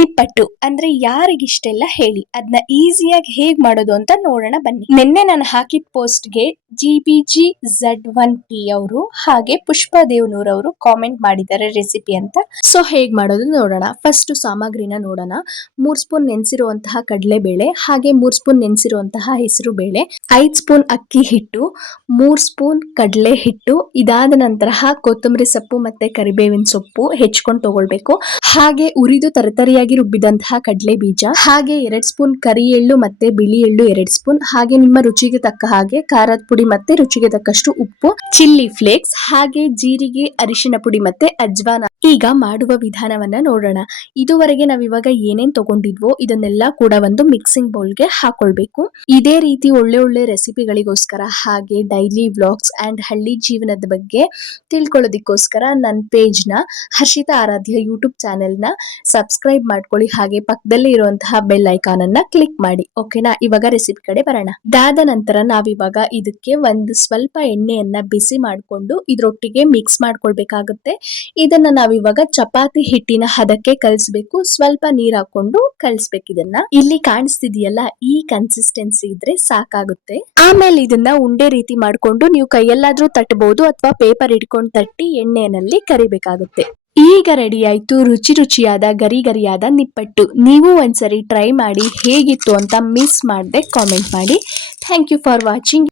ನಿಪ್ಪಟ್ಟು ಅಂದ್ರೆ ಯಾರಿಗಿಷ್ಟೆಲ್ಲ ಹೇಳಿ ಅದನ್ನ ಈಸಿಯಾಗಿ ಹೇಗ್ ಮಾಡೋದು ಅಂತ ನೋಡೋಣ ಬನ್ನಿ. ನಿನ್ನೆ ನಾನು ಹಾಕಿದ ಪೋಸ್ಟ್ಗೆ GBGZ1P ಅವರು ಹಾಗೆ ಪುಷ್ಪಾ ದೇವನೂರ್ ಅವರು ಕಾಮೆಂಟ್ ಮಾಡಿದ್ದಾರೆ ರೆಸಿಪಿ ಅಂತ. ಸೊ ಹೇಗ್ ಮಾಡೋದು ನೋಡೋಣ. ಫಸ್ಟ್ ಸಾಮಗ್ರಿನ ನೋಡೋಣ. 3 ಸ್ಪೂನ್ ನೆನೆಸಿರುವಂತಹ ಕಡಲೆಬೇಳೆ, ಹಾಗೆ 3 ಸ್ಪೂನ್ ನೆನೆಸಿರುವಂತಹ ಹೆಸರು ಬೇಳೆ, 5 ಸ್ಪೂನ್ ಅಕ್ಕಿ ಹಿಟ್ಟು, 3 ಸ್ಪೂನ್ ಕಡಲೆ ಹಿಟ್ಟು. ಇದಾದ ನಂತರ ಕೊತ್ತಂಬರಿ ಸೊಪ್ಪು ಮತ್ತೆ ಕರಿಬೇವಿನ ಸೊಪ್ಪು ಹೆಚ್ಕೊಂಡು ತಗೊಳ್ಬೇಕು. ಹಾಗೆ ಉರಿದು ತರತರಿಯಾಗಿ ರುಬ್ಬಿದಂತಹ ಕಡಲೆ ಬೀಜ, ಹಾಗೆ 2 ಸ್ಪೂನ್ ಕರಿ ಎಳ್ಳು ಮತ್ತೆ ಬಿಳಿ ಎಳ್ಳು 2 ಸ್ಪೂನ್, ಹಾಗೆ ನಿಮ್ಮ ರುಚಿಗೆ ತಕ್ಕ ಹಾಗೆ ಖಾರದ ಪುಡಿ ಮತ್ತೆ ರುಚಿಗೆ ತಕ್ಕಷ್ಟು ಉಪ್ಪು, ಚಿಲ್ಲಿ ಫ್ಲೇಕ್ಸ್, ಹಾಗೆ ಜೀರಿಗೆ, ಅರಿಶಿನ ಪುಡಿ ಮತ್ತೆ ಅಜ್ವಾನ. ಈಗ ಮಾಡುವ ವಿಧಾನವನ್ನ ನೋಡೋಣ. ಇದುವರೆಗೆ ನಾವಿವಾಗ ಏನೇನ್ ತಗೊಂಡಿದ್ವೋ ಇದನ್ನೆಲ್ಲ ಕೂಡ ಒಂದು ಮಿಕ್ಸಿಂಗ್ ಬೌಲ್ಗೆ ಹಾಕೊಳ್ಬೇಕು. ಇದೇ ರೀತಿ ಒಳ್ಳೆ ಒಳ್ಳೆ ರೆಸಿಪಿಗಳಿಗೋಸ್ಕರ ಹಾಗೆ ಡೈಲಿ ವ್ಲಾಗ್ಸ್ ಅಂಡ್ ಹಳ್ಳಿ ಜೀವನದ ಬಗ್ಗೆ ತಿಳ್ಕೊಳ್ಳೋದಿಕ್ಕೋಸ್ಕರ ನನ್ನ ಪೇಜ್ ನ ಹರ್ಷಿತಾ ಆರಾಧ್ಯ ಯೂಟ್ಯೂಬ್ ಚಾನೆಲ್ ನ ಸಬ್ಸ್ಕ್ರೈಬ್ ಮಾಡ್ಕೊಳ್ಳಿ. ಹಾಗೆ ಪಕ್ಕದಲ್ಲಿ ಇರುವಂತಹ ಬೆಲ್ ಐಕಾನ್ ಅನ್ನ ಕ್ಲಿಕ್ ಮಾಡಿ. ಓಕೆನಾ? ಇವಾಗ ರೆಸಿಪಿ ಕಡೆ ಬರೋಣ. ಇದಾದ ನಂತರ ನಾವಿವಾಗ ಇದಕ್ಕೆ ಒಂದು ಸ್ವಲ್ಪ ಎಣ್ಣೆಯನ್ನ ಬಿಸಿ ಮಾಡಿಕೊಂಡು ಇದ್ರೊಟ್ಟಿಗೆ ಮಿಕ್ಸ್ ಮಾಡ್ಕೊಳ್ಬೇಕಾಗುತ್ತೆ. ಇದನ್ನ ನಾವಿವಾಗ ಚಪಾತಿ ಹಿಟ್ಟಿನ ಹದಕ್ಕೆ ಕಲಿಸ್ಬೇಕು. ಸ್ವಲ್ಪ ನೀರ್ ಹಾಕೊಂಡು ಕಲಿಸ್ಬೇಕು. ಇದನ್ನ ಇಲ್ಲಿ ಕಾಣಿಸ್ತಿದೆಯಲ್ಲ, ಈ ಕನ್ಸಿಸ್ಟೆನ್ಸಿ ಇದ್ರೆ ಸಾಕಾಗುತ್ತೆ. ಆಮೇಲೆ ಇದನ್ನ ಉಂಡೆ ರೀತಿ ಮಾಡ್ಕೊಂಡು ನೀವು ಕೈಯಲ್ಲಾದ್ರೂ ತಟ್ಟಬಹುದು ಅಥವಾ ಪೇಪರ್ ಇಟ್ಕೊಂಡು ತಟ್ಟಿ ಎಣ್ಣೆಯಲ್ಲಿ ಕರಿಬೇಕಾಗುತ್ತೆ. ಈಗ ರೆಡಿ ಆಯ್ತು ರುಚಿ ರುಚಿಯಾದ ಗರಿ ಗರಿಯಾದ ನಿಪ್ಪಟ್ಟು. ನೀವು ಒಂದ್ಸರಿ ಟ್ರೈ ಮಾಡಿ ಹೇಗಿತ್ತು ಅಂತ ಮಿಸ್ ಮಾಡದೆ ಕಾಮೆಂಟ್ ಮಾಡಿ. Thank you for watching.